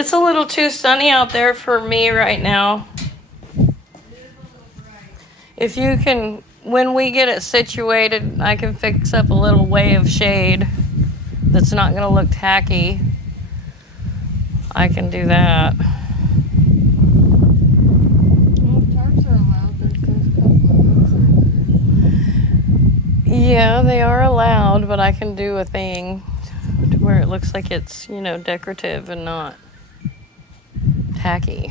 It's a little too sunny out there for me right now. If you can, when we get it situated, I can fix up a little way of shade that's not going to look tacky. I can do that. Well, if tarps are allowed, there's a couple of those. Yeah, they are allowed, but I can do a thing to where it looks like it's, decorative and not tacky.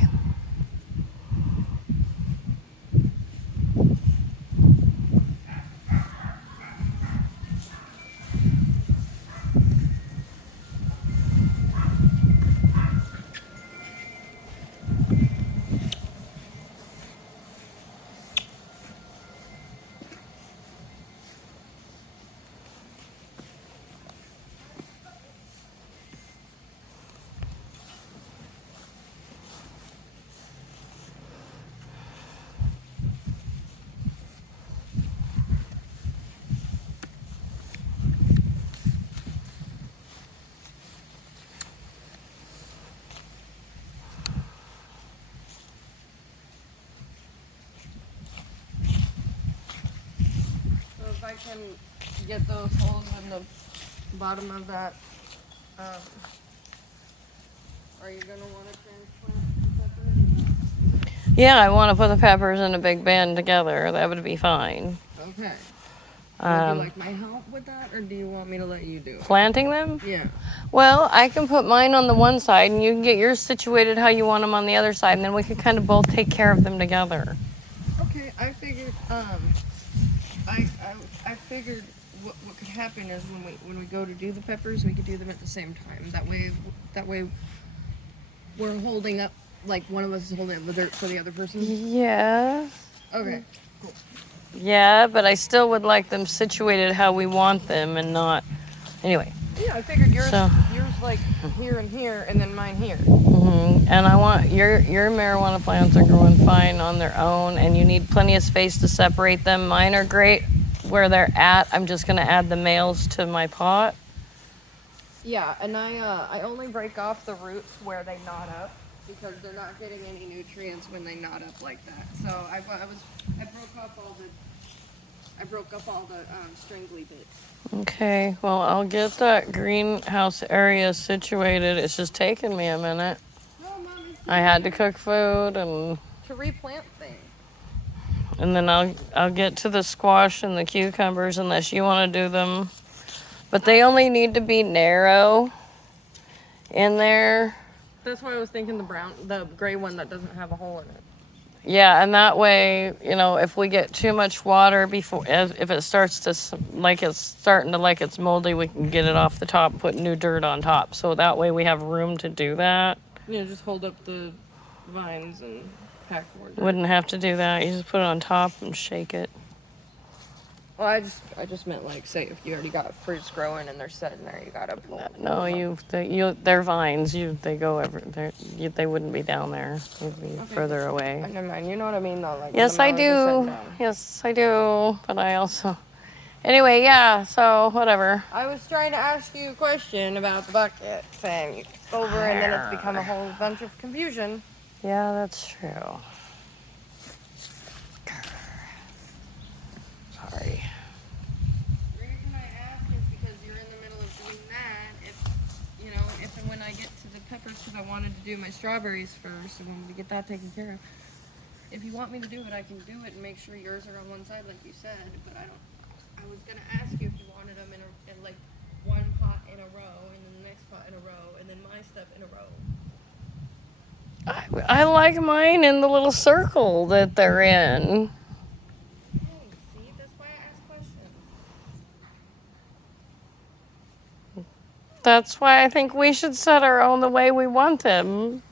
So if I can get those holes in the bottom of that, are you gonna want to transplant the peppers? Yeah, I want to put the peppers in a big bin together. That would be fine. Okay. Would you Um, like my help with that, or do you want me to let you do it? planting them? Yeah. Well, I can put mine on the one side and you can get yours situated how you want them on the other side, and then we can kind of both take care of them together. Okay, I figured. I figured what could happen is when we go to do the peppers, we could do them at the same time. That way, we're holding up, like one of us is holding up the dirt for the other person. Yeah. Okay. Yeah, but I still would like them situated how we want them and not. Anyway. Yeah, I figured yours So- like here and here, and then mine here. And I want your marijuana plants are growing fine on their own, and you need plenty of space to separate them. Mine are great where they're at. I'm just gonna add the males to my pot. Yeah, and I only break off the roots where they knot up because they're not getting any nutrients when they knot up like that. So I broke up all the stringly bits. Okay, well, I'll get that greenhouse area situated. It's just taking me a minute. No, Mom, it's I had to cook food and to replant things. then I'll get to the squash and the cucumbers unless you want to do them. But they only need to be narrow in there. That's why I was thinking the gray one that doesn't have a hole in it. Yeah, and that way, if we get too much water if it starts to like it's moldy, we can get it off the top, put new dirt on top. So that way we have room to do that. Yeah, just hold up the vines and pack more dirt. Wouldn't have to do that. You just put it on top and shake it. Well, I just meant like, say if you already got fruits growing and they're sitting there, you gotta pull. No, they're vines. They go they wouldn't be down there. They'd be further away. Never mind. You know what I mean, though. Like Yes, I do. Yes, I do. But I also. Anyway, yeah. So whatever. I was trying to ask you a question about the bucket, saying you took over, and then it's become a whole bunch of confusion. Yeah, that's true. Sorry. The reason I ask is because you're in the middle of doing that. If and when I get to the peppers, because I wanted to do my strawberries first, and when we get that taken care of. If you want me to do it, I can do it and make sure yours are on one side, like you said. But I was gonna ask you if you wanted them in like one pot in a row, and then the next pot in a row, and then my stuff in a row. I like mine in the little circle that they're in. See, that's why I ask questions. That's why I think we should set our own the way we want them.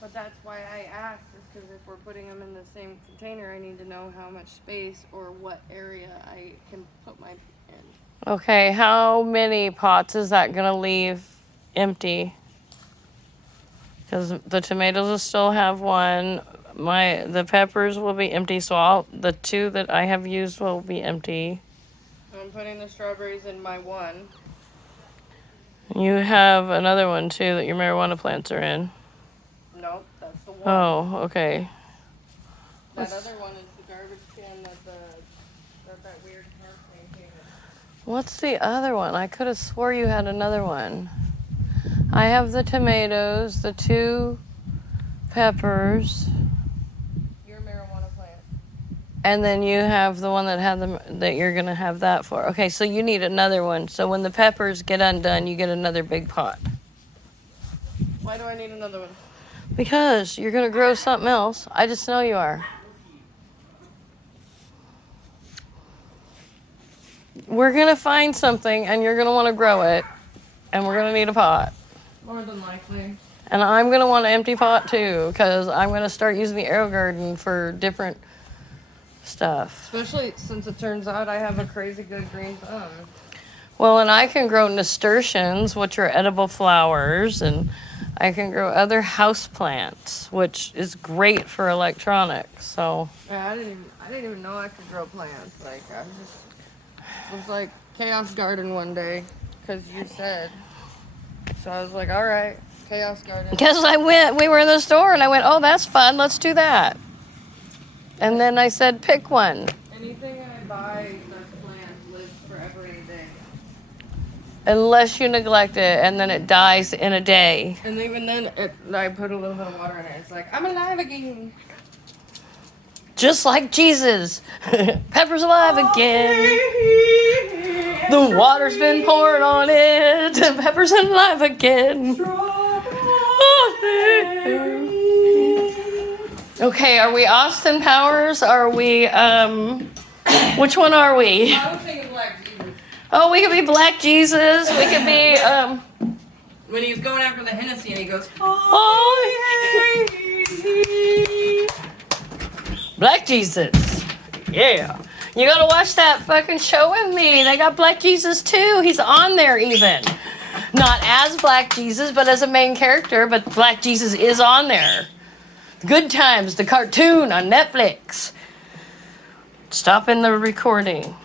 But that's why I asked, is because if we're putting them in the same container, I need to know how much space or what area I can put my in. Okay, how many pots is that gonna leave empty? Because the tomatoes will still have one. the peppers will be empty, so the 2 that I have used will be empty. I'm putting the strawberries in my one. You have another one too that your marijuana plants are in. Nope, that's the one. Oh, okay. That other one is the garbage can that weird car thing came in. What's the other one? I could have swore you had another one. I have the tomatoes, the 2 peppers, Your marijuana plant. and then you have the one that had that you're gonna have that for. Okay, so you need another one. So when the peppers get undone, you get another big pot. Why do I need another one? Because you're gonna grow something else. I just know you are. We're gonna find something and you're gonna wanna grow it. And we're gonna need a pot. More than likely. And I'm gonna want an empty pot too, because I'm gonna start using the Aero Garden for different stuff. Especially since it turns out I have a crazy good green thumb. Well, and I can grow nasturtiums, which are edible flowers, and I can grow other house plants, which is great for electronics. So Yeah, I didn't even know I could grow plants. Like it was like Chaos Garden one day, cause you said. So I was like, all right, Chaos Garden. because we were in the store and I went, oh, that's fun, let's do that. And then I said, pick one. Anything I buy that's plant lives forever and a day. Unless you neglect it and then it dies in a day. And even then, I put a little bit of water in it. It's like, I'm alive again. Just like Jesus. Pepper's alive again. The water's been poured on it. Pepper's alive again. Okay, are we Austin Powers? Are we, which one are we? I was thinking Black Jesus. Oh, we could be Black Jesus. We could be, When he was going after the Hennessy and he goes, Black Jesus. Yeah. You gotta watch that fucking show with me. They got Black Jesus too. He's on there even. Not as Black Jesus, but as a main character, but Black Jesus is on there. Good Times, the cartoon on Netflix. Stopping the recording.